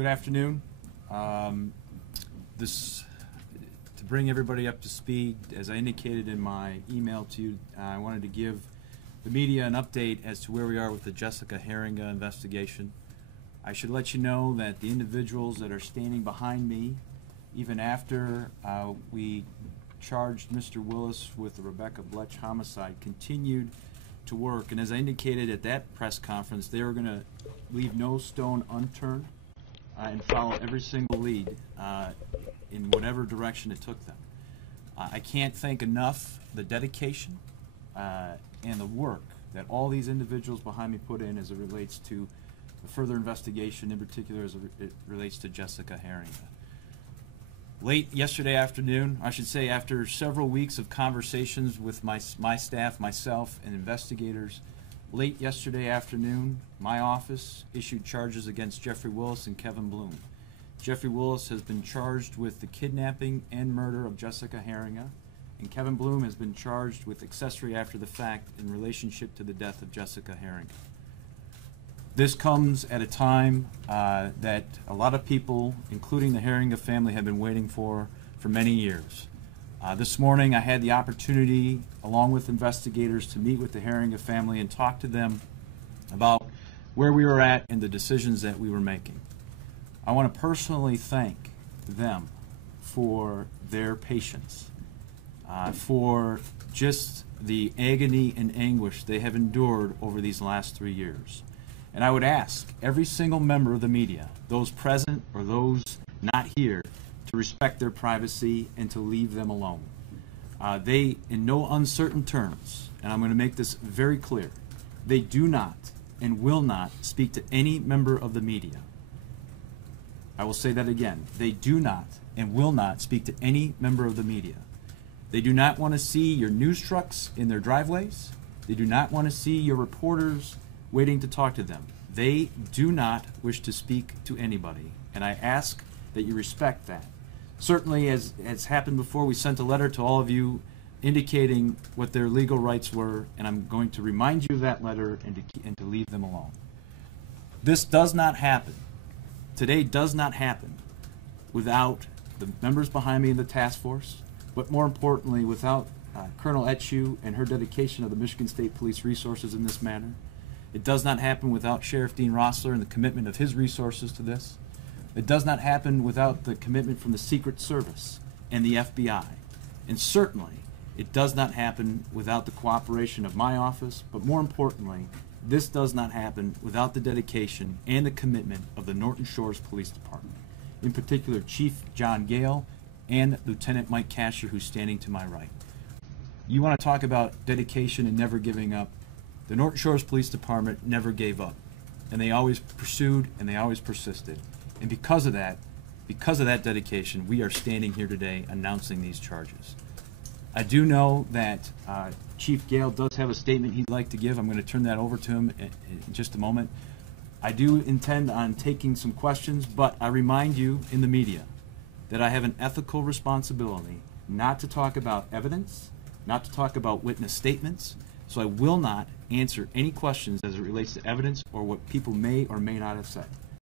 Good afternoon. To bring everybody up to speed, as I indicated in my email to you, I wanted to give the media an update as to where we are with the Jessica Heeringa investigation. I should let you know that the individuals that are standing behind me, even after we charged Mr. Willis with the Rebecca Bletch homicide, continued to work. And as I indicated at that press conference, they were going to leave no stone unturned and follow every single lead in whatever direction it took them. I can't thank enough the dedication and the work that all these individuals behind me put in as it relates to the further investigation, in particular as it relates to Jessica Heeringa. Late yesterday afternoon, I should say after several weeks of conversations with my staff, myself, and investigators, late yesterday afternoon, my office issued charges against Jeffrey Willis and Kevin Bloom. Jeffrey Willis has been charged with the kidnapping and murder of Jessica Heeringa, and Kevin Bloom has been charged with accessory after the fact in relationship to the death of Jessica Heeringa. This comes at a time that a lot of people, including the Heeringa family, have been waiting for many years. This morning I had the opportunity, along with investigators, to meet with the Heeringa family and talk to them about where we were at and the decisions that we were making. I want to personally thank them for their patience, for just the agony and anguish they have endured over these last 3 years. And I would ask every single member of the media, those present or those not here, to respect their privacy and to leave them alone. They, in no uncertain terms, and I'm going to make this very clear, they do not and will not speak to any member of the media. I will say that again. They do not and will not speak to any member of the media. They do not want to see your news trucks in their driveways. They do not want to see your reporters waiting to talk to them. They do not wish to speak to anybody, and I ask that you respect that. Certainly, as has happened before, we sent a letter to all of you indicating what their legal rights were, and I'm going to remind you of that letter and to leave them alone. This does not happen. Today does not happen without the members behind me in the task force, but more importantly, without Colonel Etchew and her dedication of the Michigan State Police resources in this matter. It does not happen without Sheriff Dean Rossler and the commitment of his resources to this. It does not happen without the commitment from the Secret Service and the FBI. And certainly, it does not happen without the cooperation of my office, but more importantly, this does not happen without the dedication and the commitment of the Norton Shores Police Department, in particular Chief John Gale and Lieutenant Mike Casher, who's standing to my right. You want to talk about dedication and never giving up. The Norton Shores Police Department never gave up, and they always pursued and they always persisted. And because of that dedication, we are standing here today announcing these charges. I do know that Chief Gale does have a statement he'd like to give. I'm going to turn that over to him in just a moment. I do intend on taking some questions, but I remind you in the media that I have an ethical responsibility not to talk about evidence, not to talk about witness statements, so I will not answer any questions as it relates to evidence or what people may or may not have said.